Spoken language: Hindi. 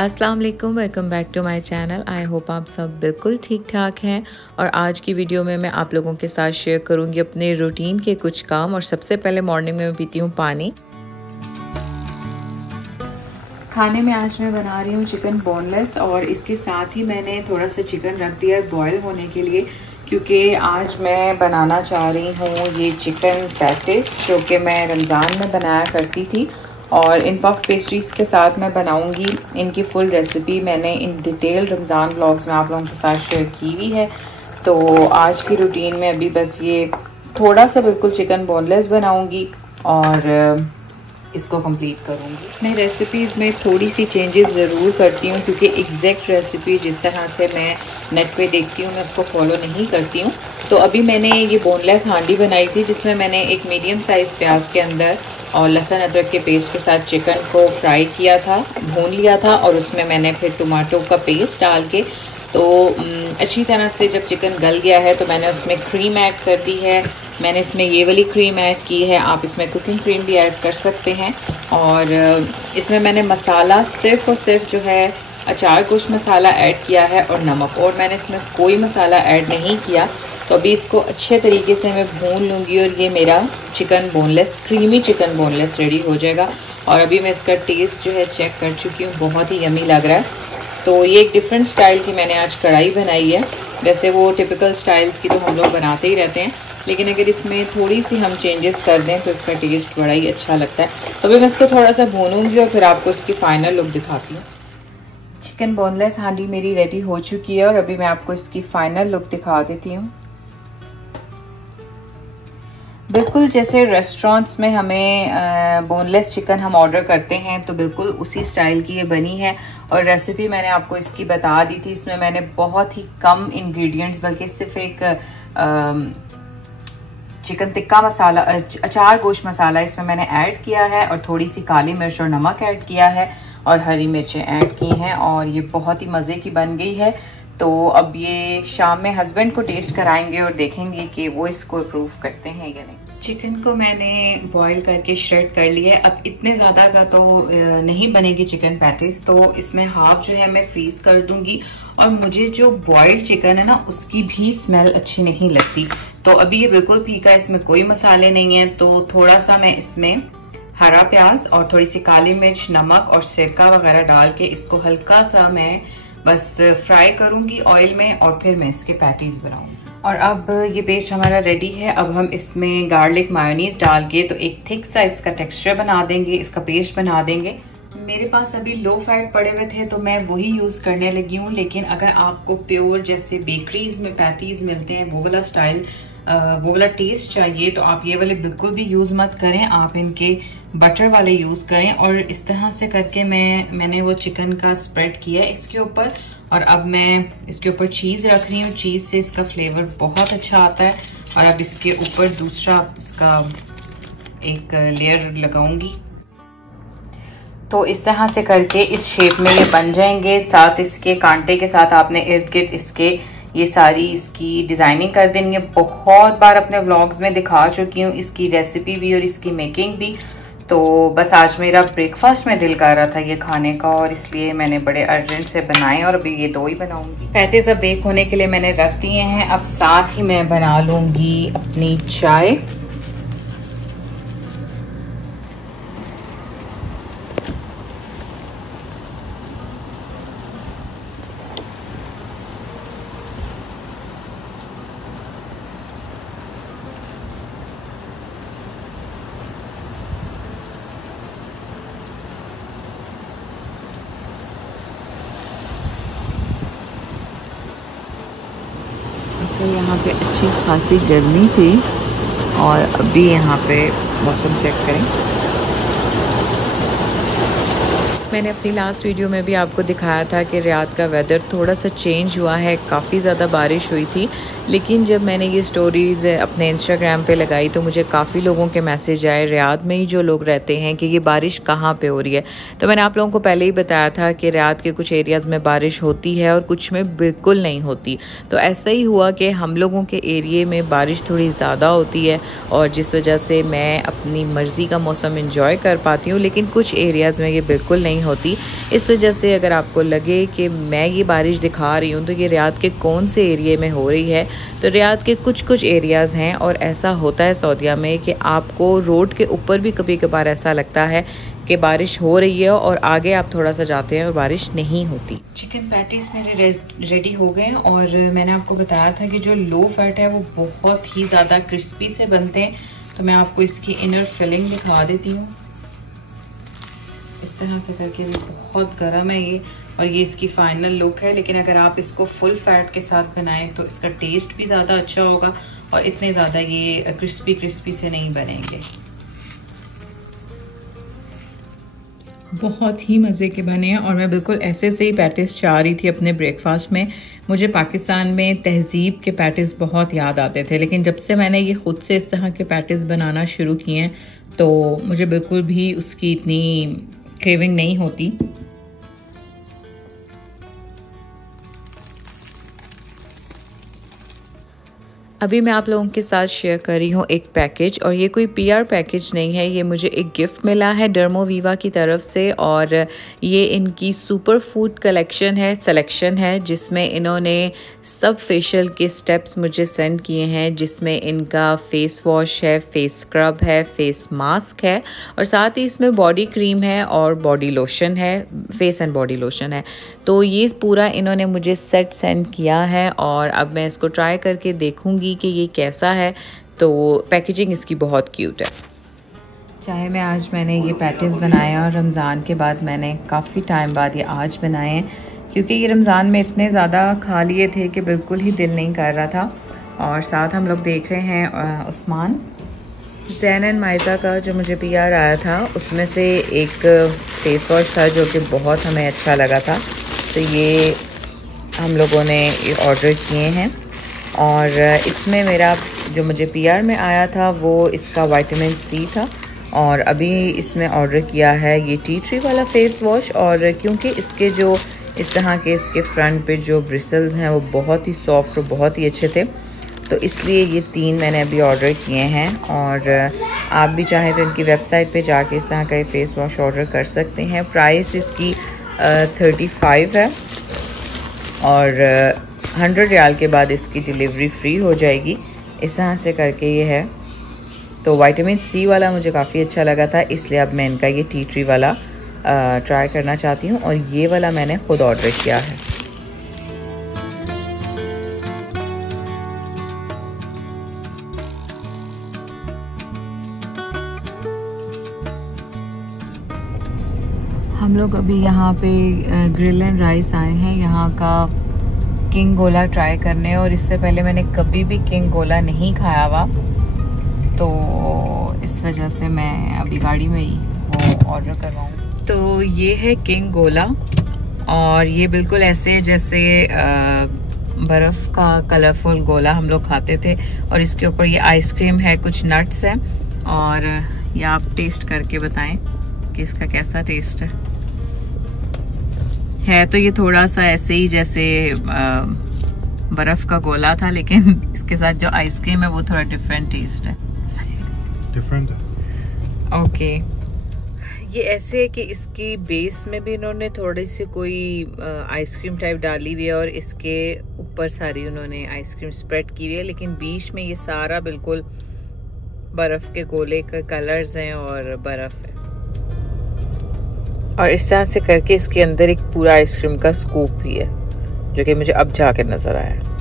अस्सलाम वालेकुम, welcome back to my channel. I hope आप सब बिल्कुल ठीक ठाक हैं। और आज की वीडियो में मैं आप लोगों के साथ शेयर करूंगी अपने रूटीन के कुछ काम। और सबसे पहले मॉर्निंग में मैं पीती हूँ पानी। खाने में आज मैं बना रही हूँ चिकन बोनलेस, और इसके साथ ही मैंने थोड़ा सा चिकन रख दिया है बॉयल होने के लिए, क्योंकि आज मैं बनाना चाह रही हूँ ये चिकन पैटिस जो कि मैं रमज़ान में बनाया करती थी। और इन पफ पेस्ट्रीज़ के साथ मैं बनाऊंगी। इनकी फुल रेसिपी मैंने इन डिटेल रमज़ान व्लॉग्स में आप लोगों के साथ शेयर की हुई है। तो आज की रूटीन में अभी बस ये थोड़ा सा बिल्कुल चिकन बोनलेस बनाऊंगी और इसको कंप्लीट करूंगी। मैं रेसिपीज़ में थोड़ी सी चेंजेस ज़रूर करती हूँ, क्योंकि एग्जैक्ट रेसिपी जिस तरह से मैं नेट पे देखती हूँ मैं उसको फॉलो नहीं करती हूँ। तो अभी मैंने ये बोनलेस हांडी बनाई थी, जिसमें मैंने एक मीडियम साइज़ प्याज के अंदर और लहसुन अदरक के पेस्ट के साथ चिकन को फ्राई किया था, भून लिया था। और उसमें मैंने फिर टमाटो का पेस्ट डाल के तो अच्छी तरह से जब चिकन गल गया है तो मैंने उसमें क्रीम ऐड कर दी है। मैंने इसमें ये वाली क्रीम ऐड की है, आप इसमें कुकिंग क्रीम भी ऐड कर सकते हैं। और इसमें मैंने मसाला सिर्फ और सिर्फ जो है अचार गोश्त मसाला ऐड किया है और नमक, और मैंने इसमें कोई मसाला ऐड नहीं किया। तो अभी इसको अच्छे तरीके से मैं भून लूँगी और ये मेरा chicken boneless, creamy chicken boneless ready हो जाएगा। और अभी मैं इसका टेस्ट जो है चेक कर चुकी हूँ, बहुत ही यमी लग रहा है। तो ये एक डिफरेंट स्टाइल की मैंने आज कढ़ाई बनाई है। वैसे वो टिपिकल स्टाइल्स की तो हम लोग बनाते ही रहते हैं, लेकिन अगर इसमें थोड़ी सी हम चेंजेस कर दें तो इसका टेस्ट बड़ा ही अच्छा लगता है। तो अभी मैं इसको थोड़ा सा भूनूंगी और फिर आपको इसकी फाइनल लुक दिखाती हूँ। चिकन बोनलेस हांडी मेरी रेडी हो चुकी है और अभी मैं आपको इसकी फाइनल लुक दिखा देती हूँ। बिल्कुल जैसे रेस्टोरेंट्स में हमें बोनलेस चिकन हम ऑर्डर करते हैं तो बिल्कुल उसी स्टाइल की ये बनी है। और रेसिपी मैंने आपको इसकी बता दी थी। इसमें मैंने बहुत ही कम इंग्रेडिएंट्स, बल्कि सिर्फ एक चिकन टिक्का मसाला, अचार गोश्त मसाला इसमें मैंने ऐड किया है, और थोड़ी सी काली मिर्च और नमक ऐड किया है, और हरी मिर्चें ऐड की हैं। और ये बहुत ही मज़े की बन गई है। तो अब ये शाम में हस्बैंड को टेस्ट कराएंगे और देखेंगे कि वो इसको अप्रूव करते हैं या नहीं। चिकन को मैंने बॉईल करके श्रेड कर लिया है। अब इतने ज़्यादा का तो नहीं बनेगी चिकन पैटिस, तो इसमें हाफ जो है मैं फ्रीज कर दूंगी। और मुझे जो बॉइल्ड चिकन है ना उसकी भी स्मेल अच्छी नहीं लगती। तो अभी ये बिल्कुल फीका, इसमें कोई मसाले नहीं है। तो थोड़ा सा मैं इसमें हरा प्याज और थोड़ी सी काली मिर्च, नमक और सिरका वगैरह डाल के इसको हल्का सा मैं बस फ्राई करूंगी ऑयल में, और फिर मैं इसके पैटीज बनाऊंगी। और अब ये पेस्ट हमारा रेडी है। अब हम इसमें गार्लिक मायोनीज डाल के तो एक थिक सा इसका टेक्सचर बना देंगे, इसका पेस्ट बना देंगे। मेरे पास अभी लो फैट पड़े हुए थे तो मैं वही यूज करने लगी हूँ। लेकिन अगर आपको प्योर जैसे बेकरीज में पैटीज मिलते हैं वो वाला स्टाइल, वो वाला टेस्ट चाहिए, तो आप ये वाले बिल्कुल भी यूज मत करें, आप इनके बटर वाले यूज करें। और इस तरह से करके मैंने वो चिकन का स्प्रेड किया इसके ऊपर, और अब मैं इसके ऊपर चीज रख रही हूँ। चीज से इसका फ्लेवर बहुत अच्छा आता है। और अब इसके ऊपर दूसरा इसका एक लेयर लगाऊंगी। तो इस तरह से करके इस शेप में ये बन जाएंगे। साथ इसके कांटे के साथ आपने इर्द गिर्द इसके ये सारी इसकी डिजाइनिंग कर देनी है। बहुत बार अपने व्लॉग्स में दिखा चुकी हूँ इसकी रेसिपी भी और इसकी मेकिंग भी। तो बस आज मेरा ब्रेकफास्ट में दिल कर रहा था ये खाने का, और इसलिए मैंने बड़े अर्जेंट से बनाए, और अभी ये दो ही बनाऊंगी। पैटीज अब बेक होने के लिए मैंने रख दिए हैं। अब साथ ही मैं बना लूंगी अपनी चाय। तो यहाँ पे अच्छी खासी गर्मी थी, और अभी यहाँ पे मौसम चेक करें। मैंने अपनी लास्ट वीडियो में भी आपको दिखाया था कि रियाद का वेदर थोड़ा सा चेंज हुआ है, काफ़ी ज़्यादा बारिश हुई थी। लेकिन जब मैंने ये स्टोरीज़ अपने इंस्टाग्राम पे लगाई तो मुझे काफ़ी लोगों के मैसेज आए, रियाद में ही जो लोग रहते हैं, कि ये बारिश कहाँ पे हो रही है। तो मैंने आप लोगों को पहले ही बताया था कि रियाद के कुछ एरियाज़ में बारिश होती है और कुछ में बिल्कुल नहीं होती। तो ऐसा ही हुआ कि हम लोगों के एरिए में बारिश थोड़ी ज़्यादा होती है और जिस वजह से मैं अपनी मर्ज़ी का मौसम इंजॉय कर पाती हूँ, लेकिन कुछ एरियाज़ में ये बिल्कुल नहीं होती। इस वजह से अगर आपको लगे कि मैं ये बारिश दिखा रही हूँ तो ये रियाद के कौन से एरिए में हो रही है, तो रियाद के कुछ एरियाज़ हैं। और ऐसा होता है सऊदीया में कि आपको रोड के ऊपर भी कभी कभार ऐसा लगता है कि बारिश हो रही है और आगे आप थोड़ा सा जाते हैं और बारिश नहीं होती। चिकन पैटीज़ मेरे रेडी हो गए और मैंने आपको बताया था कि जो लो फैट है वो बहुत ही ज़्यादा क्रिस्पी से बनते हैं। तो मैं आपको इसकी इनर फिलिंग दिखा देती हूँ। इस तरह से करके भी बहुत गर्म है ये, और ये इसकी फाइनल लुक है। लेकिन अगर आप इसको फुल फैट के साथ बनाएं तो इसका टेस्ट भी ज़्यादा अच्छा होगा और इतने ज़्यादा ये क्रिस्पी से नहीं बनेंगे। बहुत ही मज़े के बने हैं और मैं बिल्कुल ऐसे से ही पैटिस चाह रही थी अपने ब्रेकफास्ट में। मुझे पाकिस्तान में तहजीब के पैटिस बहुत याद आते थे, लेकिन जब से मैंने ये खुद से इस तरह के पैटिस बनाना शुरू किए हैं तो मुझे बिल्कुल भी उसकी इतनी क्रेविंग नहीं होती। अभी मैं आप लोगों के साथ शेयर कर रही हूँ एक पैकेज, और ये कोई PR पैकेज नहीं है, ये मुझे एक गिफ्ट मिला है डर्मोवीवा की तरफ से। और ये इनकी सुपर फूड सिलेक्शन है जिसमें इन्होंने सब फेशियल के स्टेप्स मुझे सेंड किए हैं, जिसमें इनका फेस वॉश है, फेस स्क्रब है, फेस मास्क है और साथ ही इसमें बॉडी क्रीम है और बॉडी लोशन है, फेस एंड बॉडी लोशन है। तो ये पूरा इन्होंने मुझे सेट सेंड किया है और अब मैं इसको ट्राई करके देखूँगी कि ये कैसा है। तो पैकेजिंग इसकी बहुत क्यूट है। चाहे मैं आज मैंने ये पैटिस बनाए और रमज़ान के बाद मैंने काफ़ी टाइम बाद ये आज बनाए हैं, क्योंकि ये रमज़ान में इतने ज़्यादा खा लिए थे कि बिल्कुल ही दिल नहीं कर रहा था। और साथ हम लोग देख रहे हैं उस्मान, जैन एंड मायजा का जो मुझे PR आया था उसमें से एक फेस वॉश था जो कि बहुत हमें अच्छा लगा था। तो ये हम लोगों ने ऑर्डर किए हैं और इसमें मेरा जो मुझे PR में आया था वो इसका विटामिन C था। और अभी इसमें ऑर्डर किया है ये टी ट्री वाला फेस वॉश। और क्योंकि इसके जो इस तरह के इसके फ्रंट पे जो ब्रिसल्स हैं वो बहुत ही सॉफ्ट और बहुत ही अच्छे थे, तो इसलिए ये 3 मैंने अभी ऑर्डर किए हैं। और आप भी चाहें तो इनकी वेबसाइट पे जाके इस तरह का फेस वॉश ऑर्डर कर सकते हैं। प्राइस इसकी 35 है और 100 रियाल के बाद इसकी डिलीवरी फ्री हो जाएगी। इस तरह से करके ये है। तो विटामिन C वाला मुझे काफ़ी अच्छा लगा था, इसलिए अब मैं इनका ये टी ट्री वाला ट्राई करना चाहती हूँ और ये वाला मैंने ख़ुद ऑर्डर किया है। हम लोग अभी यहाँ पे ग्रिल एंड राइस आए हैं यहाँ का किंग गोला ट्राई करने, और इससे पहले मैंने कभी भी किंग गोला नहीं खाया हुआ, तो इस वजह से मैं अभी गाड़ी में ही वो ऑर्डर करवाऊँ। तो ये है किंग गोला और ये बिल्कुल ऐसे जैसे बर्फ़ का कलरफुल गोला हम लोग खाते थे, और इसके ऊपर ये आइसक्रीम है, कुछ नट्स हैं। और ये आप टेस्ट करके बताएं कि इसका कैसा टेस्ट है। तो ये थोड़ा सा ऐसे ही जैसे बर्फ का गोला था, लेकिन इसके साथ जो आइसक्रीम है वो थोड़ा डिफरेंट टेस्ट है। Different okay. ये ऐसे है कि इसकी बेस में भी इन्होंने थोड़ी सी कोई आइसक्रीम टाइप डाली हुई है और इसके ऊपर सारी उन्होंने आइसक्रीम स्प्रेड की हुई है, लेकिन बीच में ये सारा बिल्कुल बर्फ के गोले का कलर्स हैं और बर्फ है। और इस तरह से करके इसके अंदर एक पूरा आइसक्रीम का स्कूप भी है जो कि मुझे अब जाकर नजर आया।